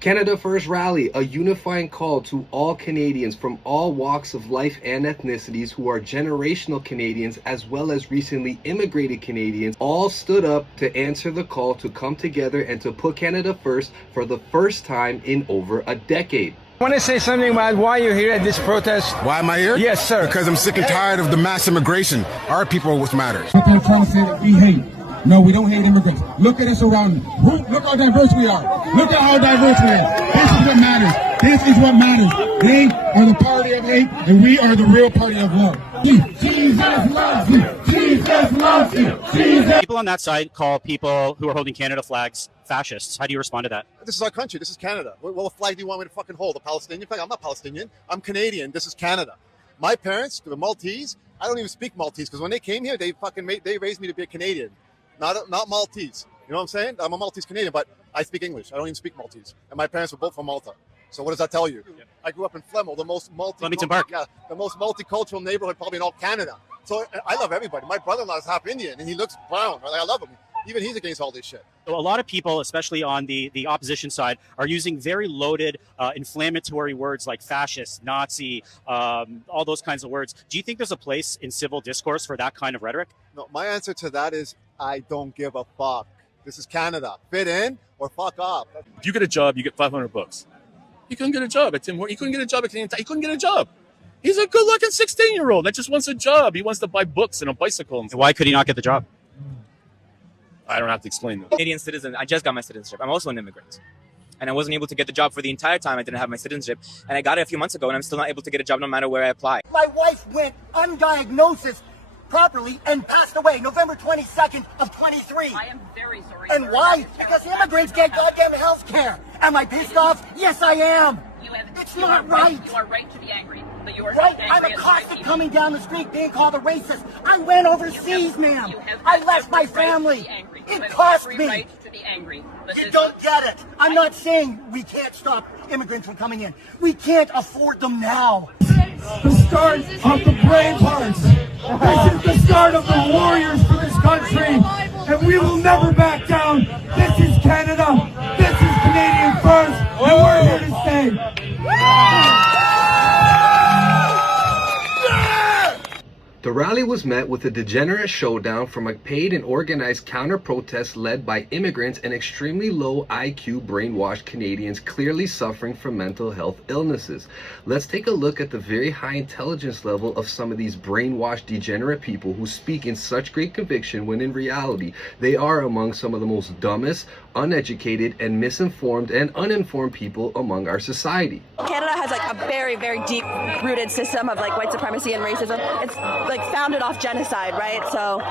Canada First Rally, a unifying call to all Canadians from all walks of life and ethnicities who are generational Canadians as well as recently immigrated Canadians, all stood up to answer the call to come together and to put Canada first for the first time in over a decade. I want to say something about why you're here at this protest. Why am I here? Yes, sir. Because I'm sick and tired of the mass immigration. Our people are what matters. But they're trying to say that we hate. No, we don't hate immigrants. Look at us around. Look how diverse we are. Look at how diverse we are. This is what matters. This is what matters. They are the party of hate, and we are the real party of love. Jesus loves you. Jesus loves you. Jesus. People on that side call people who are holding Canada flags fascists. How do you respond to that? This is our country. This is Canada. What flag do you want me to fucking hold? A Palestinian flag? I'm not Palestinian. I'm Canadian. This is Canada. My parents, the Maltese, I don't even speak Maltese because when they came here, they raised me to be a Canadian. Not Maltese. You know what I'm saying? I'm a Maltese Canadian, but I speak English. I don't even speak Maltese. And my parents were both from Malta. So what does that tell you? Yeah. I grew up in Flemo, the most multicultural neighborhood probably in all Canada. So I love everybody. My brother-in-law is half Indian, and he looks brown. I love him. Even he's against all this shit. So a lot of people, especially on the opposition side, are using very loaded, inflammatory words like fascist, Nazi, all those kinds of words. Do you think there's a place in civil discourse for that kind of rhetoric? No, my answer to that is I don't give a fuck. This is Canada. Fit in or fuck off. If you get a job, you get $500. He couldn't get a job at Tim Hortons. He couldn't get a job at Canadian. He couldn't get a job. He's a good-looking 16-year-old that just wants a job. He wants to buy books and a bicycle. And why could he not get the job? I don't have to explain that. Canadian citizen. I just got my citizenship. I'm also an immigrant. And I wasn't able to get the job for the entire time I didn't have my citizenship. And I got it a few months ago, and I'm still not able to get a job no matter where I apply. My wife went undiagnosed properly and passed away November 22nd of 23. I am very sorry. And why? Because immigrants get goddamn health care. Am I pissed off? Yes, I am. It's not right. You are right to be angry. But you are right. I'm accosted coming down the street being called a racist. I went overseas, ma'am. I left my family. It cost me. Right to be angry. You don't get it. I'm not saying we can't stop immigrants from coming in. We can't afford them now. The start of the brave hearts. This is the start of the warriors for this country, and we will never back down. This is Canada. This is Canadian first, and we're here to stay. The rally was met with a degenerate showdown from a paid and organized counter-protest led by immigrants and extremely low IQ brainwashed Canadians clearly suffering from mental health illnesses. Let's take a look at the very high intelligence level of some of these brainwashed degenerate people who speak in such great conviction when in reality they are among some of the most dumbest, uneducated, and misinformed and uninformed people among our society. Canada has like a very, very deep-rooted system of like white supremacy and racism. It's like founded off genocide, right? So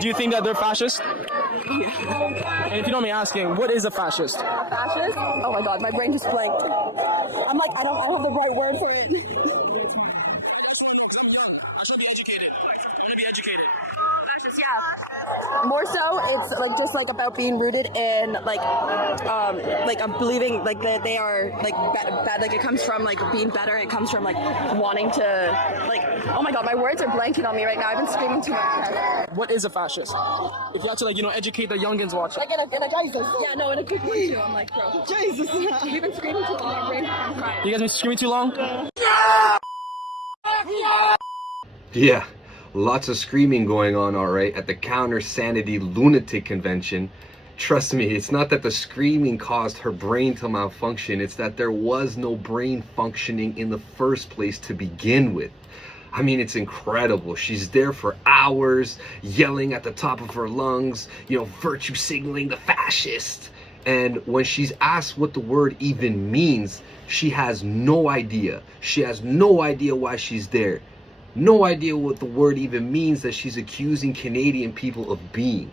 do you think that they're fascist? Yeah. And if you don't mind me asking, what is a fascist? A fascist? Oh my god, my brain just blanked. I'm like, I don't have the right word for it. I should be educated. I want to be educated. Fascist, yeah. More so, it's like just like about being rooted in like I'm believing like that they are like bad. Like it comes from like being better. It comes from like wanting to like. Oh my god, my words are blanking on me right now. I've been screaming too much. What is a fascist? If you have to like educate the youngins watching. Like in a Jesus. Yeah, no, in a quick one too. I'm like, bro, Jesus. We've been screaming too long. Our brains are crying. You guys been screaming too long? Yeah. Lots of screaming going on, all right, at the Counter Sanity Lunatic Convention. Trust me, it's not that the screaming caused her brain to malfunction, it's that there was no brain functioning in the first place to begin with. I mean, it's incredible. She's there for hours, yelling at the top of her lungs, virtue signaling the fascist. And when she's asked what the word even means, she has no idea. She has no idea why she's there. No idea what the word even means that she's accusing Canadian people of being.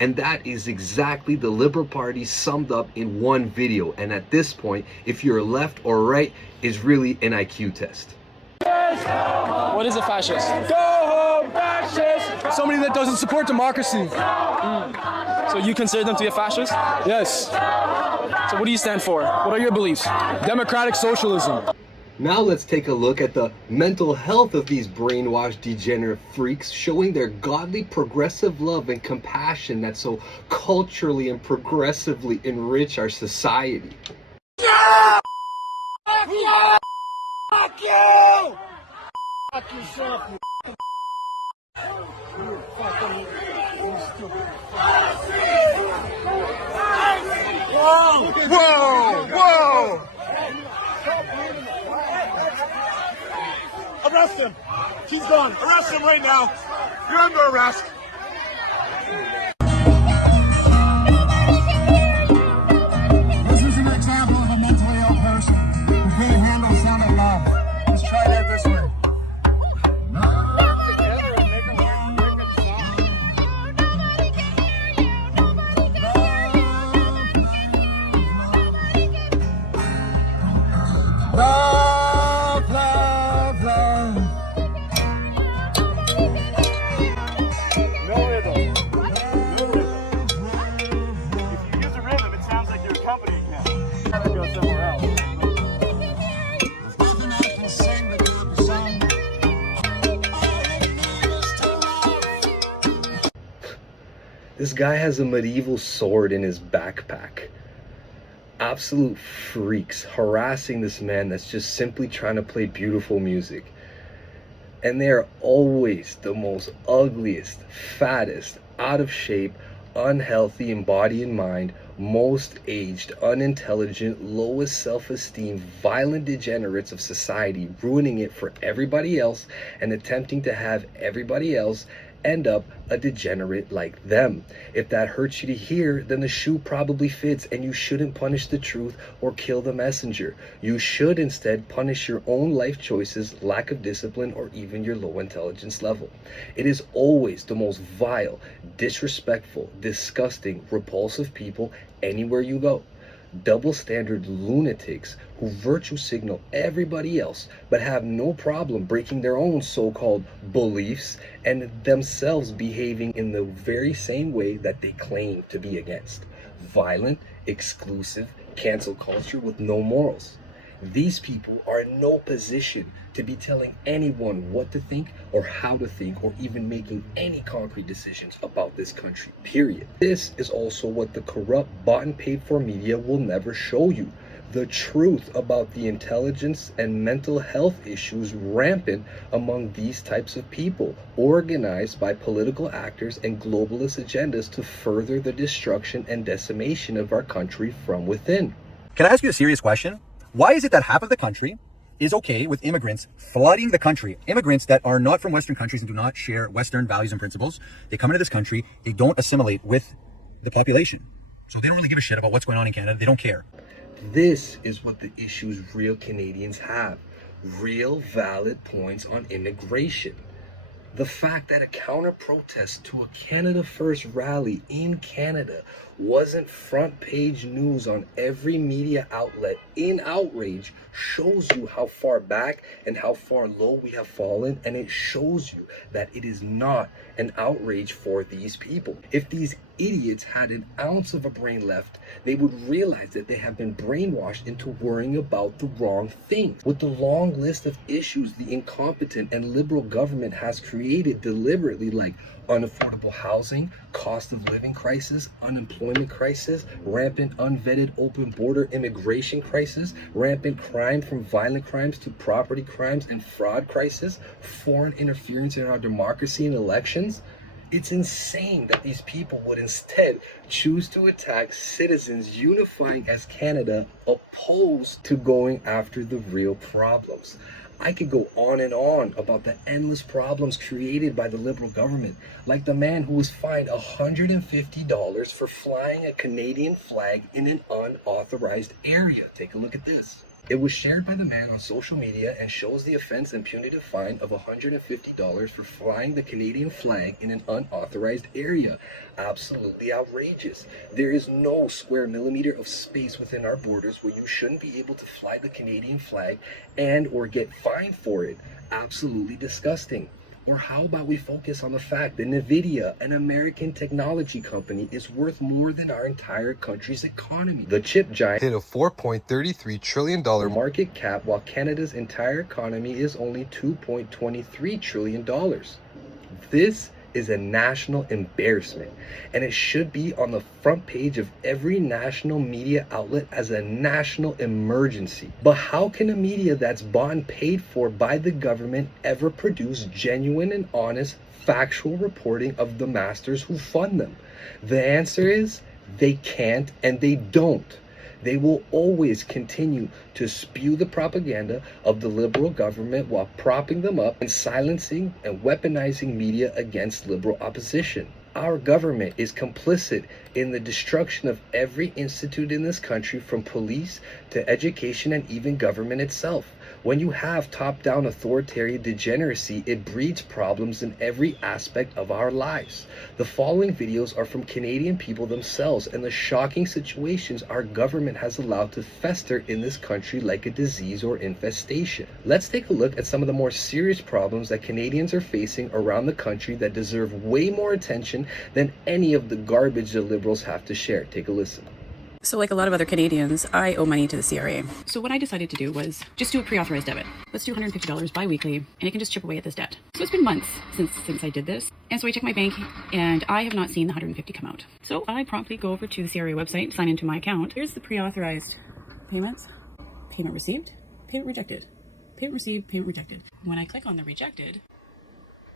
And that is exactly the Liberal Party summed up in one video. And at this point, if you're left or right, is really an IQ test. What is a fascist? Go home, fascist! Somebody that doesn't support democracy. So you consider them to be a fascist? Yes. So what do you stand for? What are your beliefs? Democratic socialism. Now let's take a look at the mental health of these brainwashed degenerate freaks, showing their godly progressive love and compassion that so culturally and progressively enrich our society. Yeah! Fuck you! Fuck you! Fuck yourself, you fucking stupid. Whoa! Whoa! Whoa! Arrest him! She's gone. Arrest him right now. You're under arrest. This is an example of a mentally ill person who couldn't handle sound of love. Let's try that this way. Love, love, love. No rhythm. No rhythm. If you use a rhythm, it sounds like you're accompanying him. Gotta go somewhere else. There's nothing I can sing but not the song. This guy has a medieval sword in his backpack. Absolute freaks harassing this man that's just simply trying to play beautiful music. And they are always the most ugliest, fattest, out of shape, unhealthy in body and mind, most aged, unintelligent, lowest self-esteem, violent degenerates of society, ruining it for everybody else and attempting to have everybody else end up a degenerate like them. If that hurts you to hear, then the shoe probably fits, and you shouldn't punish the truth or kill the messenger. You should instead punish your own life choices, lack of discipline, or even your low intelligence level. It is always the most vile, disrespectful, disgusting, repulsive people anywhere you go. Double standard lunatics who virtue signal everybody else but have no problem breaking their own so-called beliefs and themselves behaving in the very same way that they claim to be against. Violent, exclusive, cancel culture with no morals. These people are in no position to be telling anyone what to think or how to think or even making any concrete decisions about this country, period. This is also what the corrupt, bought and paid for media will never show you. The truth about the intelligence and mental health issues rampant among these types of people, organized by political actors and globalist agendas to further the destruction and decimation of our country from within. Can I ask you a serious question? Why is it that half of the country is okay with immigrants flooding the country? Immigrants that are not from Western countries and do not share Western values and principles. They come into this country, they don't assimilate with the population. So they don't really give a shit about what's going on in Canada. They don't care. This is what the issues real Canadians have. Real valid points on immigration. The fact that a counter-protest to a Canada First rally in Canada wasn't front page news on every media outlet in outrage shows you how far back and how far low we have fallen, and it shows you that it is not an outrage for these people. If these idiots had an ounce of a brain left, they would realize that they have been brainwashed into worrying about the wrong things. With the long list of issues the incompetent and liberal government has created deliberately, like unaffordable housing, cost of living crisis, unemployment crisis, rampant unvetted open border immigration crisis, rampant crime from violent crimes to property crimes and fraud crisis, foreign interference in our democracy and elections. It's insane that these people would instead choose to attack citizens unifying as Canada, opposed to going after the real problems. I could go on and on about the endless problems created by the Liberal government, like the man who was fined $150 for flying a Canadian flag in an unauthorized area. Take a look at this. It was shared by the man on social media and shows the offense and punitive fine of $150 for flying the Canadian flag in an unauthorized area. Absolutely outrageous. There is no square millimeter of space within our borders where you shouldn't be able to fly the Canadian flag and or get fined for it. Absolutely disgusting. Or how about we focus on the fact that NVIDIA, an American technology company, is worth more than our entire country's economy? The chip giant hit a $4.33 trillion market cap, while Canada's entire economy is only $2.23 trillion. This is a national embarrassment, and it should be on the front page of every national media outlet as a national emergency. But how can a media that's bought and paid for by the government ever produce genuine and honest factual reporting of the masters who fund them? The answer is they can't, and they don't. They will always continue to spew the propaganda of the liberal government while propping them up and silencing and weaponizing media against liberal opposition. Our government is complicit in the destruction of every institute in this country, from police to education and even government itself. When you have top-down authoritarian degeneracy, it breeds problems in every aspect of our lives. The following videos are from Canadian people themselves and the shocking situations our government has allowed to fester in this country like a disease or infestation. Let's take a look at some of the more serious problems that Canadians are facing around the country that deserve way more attention than any of the garbage the Liberals have to share. Take a listen. So like a lot of other Canadians, I owe money to the CRA. So what I decided to do was just do a pre-authorized debit. Let's do $150 bi-weekly, and it can just chip away at this debt. So it's been months since I did this. And so I checked my bank, and I have not seen the $150 come out. So I promptly go over to the CRA website, sign into my account. Here's the pre-authorized payments. Payment received, payment rejected. Payment received, payment rejected. When I click on the rejected,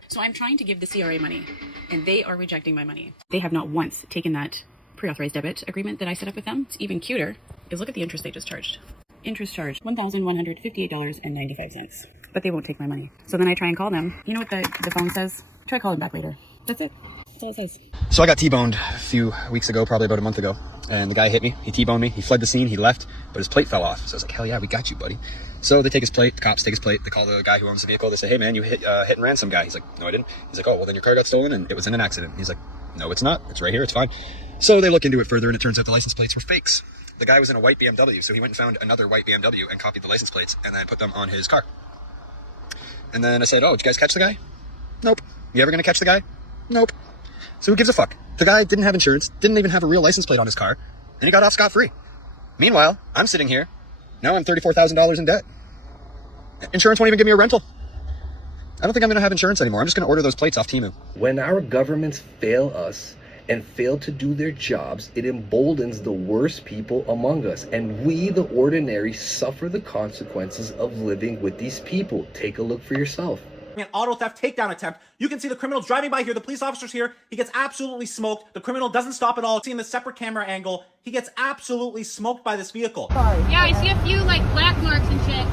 so I'm trying to give the CRA money, and they are rejecting my money. They have not once taken that pre-authorized debit agreement that I set up with them. It's even cuter is look at the interest they just charged. Interest charged $1,158.95, but they won't take my money. So then I try and call them. You know what the phone says? Try calling back later. That's it. That's all it says. So I got T-boned a few weeks ago, probably about a month ago, and the guy hit me. He T-boned me. He fled the scene. He left, but his plate fell off. So I was like, hell yeah, we got you, buddy. So they take his plate. The cops take his plate. They call the guy who owns the vehicle. They say, hey man, you hit and ran some guy. He's like, no, I didn't. He's like, oh, well then your car got stolen and it was in an accident. He's like, no, it's not. It's right here. It's fine. So they look into it further, and it turns out the license plates were fakes. The guy was in a white BMW, so he went and found another white BMW and copied the license plates and then put them on his car. And then I said, oh, did you guys catch the guy? Nope. You ever gonna catch the guy? Nope. So who gives a fuck? The guy didn't have insurance, didn't even have a real license plate on his car, and he got off scot-free. Meanwhile, I'm sitting here. Now I'm $34,000 in debt. Insurance won't even give me a rental. I don't think I'm gonna have insurance anymore. I'm just gonna order those plates off Temu. When our governments fail us and fail to do their jobs, it emboldens the worst people among us, and we, the ordinary, suffer the consequences of living with these people. Take a look for yourself. An auto theft takedown attempt. You can see the criminal driving by here. The police officer's here. He gets absolutely smoked. The criminal doesn't stop at all. Seeing the separate camera angle, he gets absolutely smoked by this vehicle. Yeah, I see a few like black marks and shit.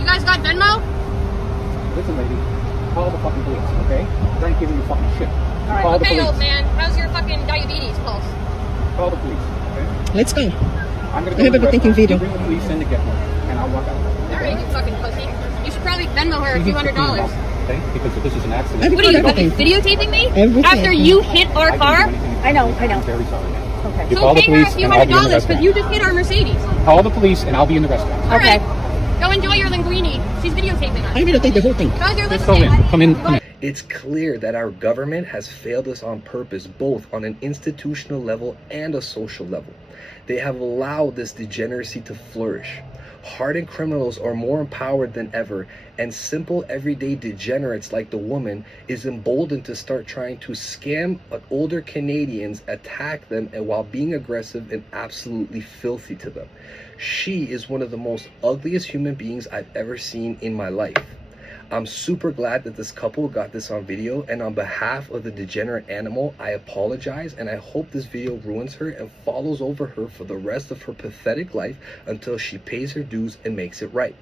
You guys got Venmo? Listen, lady, call the fucking police, okay? I ain't giving you fucking shit. Alright, Call the okay, police. old man. How's your fucking diabetes pulse? Call the police, okay? Let's go. I'm gonna I have everything video. video. Bring the police in to get one, and I'll walk out. Alright, you fucking pussy. You should probably Venmo her a few $100. Okay? Because if this is an accident. What are you fucking videotaping me? Everything. After you hit our car? I know. I'm very sorry. Okay. You So call the pay her a police few and I'll be in the $100 because restaurant. you just hit our Mercedes. Call the police and I'll be in the restaurant. Alright. Go enjoy your linguine. She's videotaping us. I videotape the whole thing. How's your Let's listening? go in. Come in. Come in. It's clear that our government has failed us on purpose, both on an institutional level and a social level. They have allowed this degeneracy to flourish. Hardened criminals are more empowered than ever, and simple everyday degenerates like the woman is emboldened to start trying to scam older Canadians, attack them, and while being aggressive and absolutely filthy to them. She is one of the most ugliest human beings I've ever seen in my life. I'm super glad that this couple got this on video, and on behalf of the degenerate animal, I apologize, and I hope this video ruins her and follows over her for the rest of her pathetic life until she pays her dues and makes it right.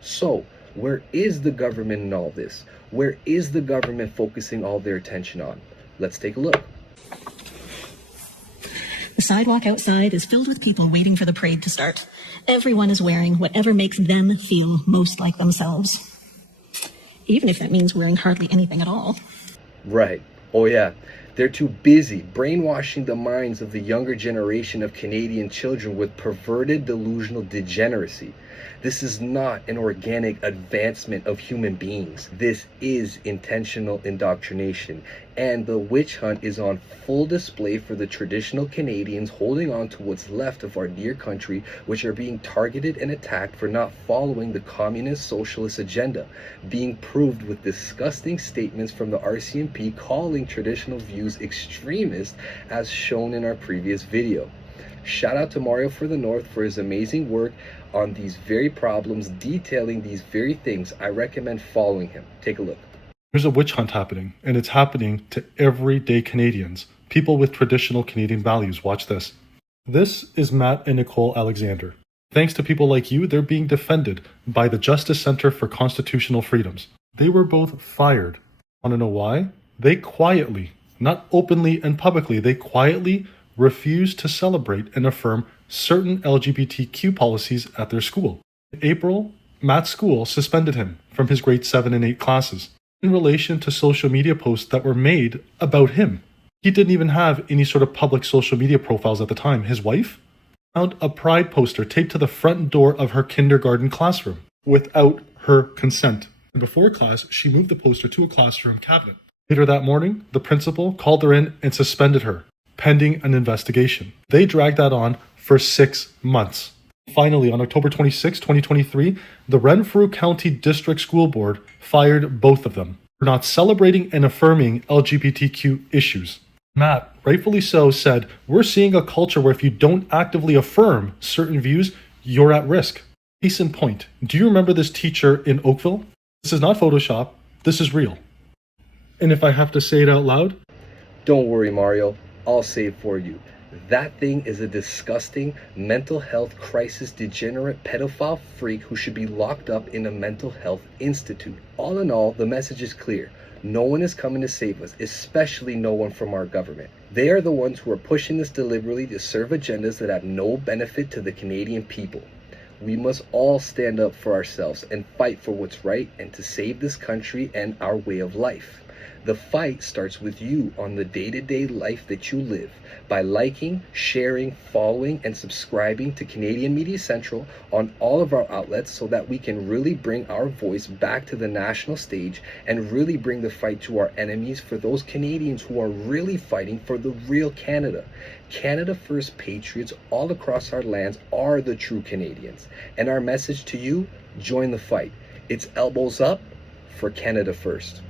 So, where is the government in all this? Where is the government focusing all their attention on? Let's take a look. The sidewalk outside is filled with people waiting for the parade to start. Everyone is wearing whatever makes them feel most like themselves. Even if that means wearing hardly anything at all. Right. Oh yeah. They're too busy brainwashing the minds of the younger generation of Canadian children with perverted delusional degeneracy. This is not an organic advancement of human beings. This is intentional indoctrination, and the witch hunt is on full display for the traditional Canadians holding on to what's left of our dear country, which are being targeted and attacked for not following the communist socialist agenda, being proved with disgusting statements from the RCMP calling traditional views extremist, as shown in our previous video. Shout out to Mario for the North for his amazing work on these very problems, detailing these very things. I recommend following him. Take a look. There's a witch hunt happening, and it's happening to everyday Canadians, people with traditional Canadian values. Watch this. This is Matt and Nicole Alexander. Thanks to people like you, they're being defended by the Justice Center for Constitutional Freedoms. They were both fired. Want to know why? They quietly, not openly and publicly, they quietly refused to celebrate and affirm certain LGBTQ policies at their school. In April, Matt's school suspended him from his grade 7 and 8 classes in relation to social media posts that were made about him. He didn't even have any sort of public social media profiles at the time. His wife found a pride poster taped to the front door of her kindergarten classroom without her consent. And before class, she moved the poster to a classroom cabinet. Later that morning, the principal called her in and suspended her, pending an investigation. They dragged that on for 6 months. Finally, on October 26, 2023, the Renfrew County District School Board fired both of them for not celebrating and affirming LGBTQ issues. Matt, rightfully so, said, "We're seeing a culture where if you don't actively affirm certain views, you're at risk." Case in point, do you remember this teacher in Oakville? This is not Photoshop, this is real. And if I have to say it out loud? Don't worry, Mario. I'll say it for you. That thing is a disgusting mental health crisis degenerate pedophile freak who should be locked up in a mental health institute. All in all, the message is clear. No one is coming to save us, especially no one from our government. They are the ones who are pushing this deliberately to serve agendas that have no benefit to the Canadian people. We must all stand up for ourselves and fight for what's right and to save this country and our way of life. The fight starts with you on the day-to-day life that you live by liking, sharing, following, and subscribing to Canadian.Media.Central on all of our outlets so that we can really bring our voice back to the national stage and really bring the fight to our enemies, for those Canadians who are really fighting for the real Canada. Canada First patriots all across our lands are the true Canadians. And our message to you, join the fight. It's elbows up for Canada First.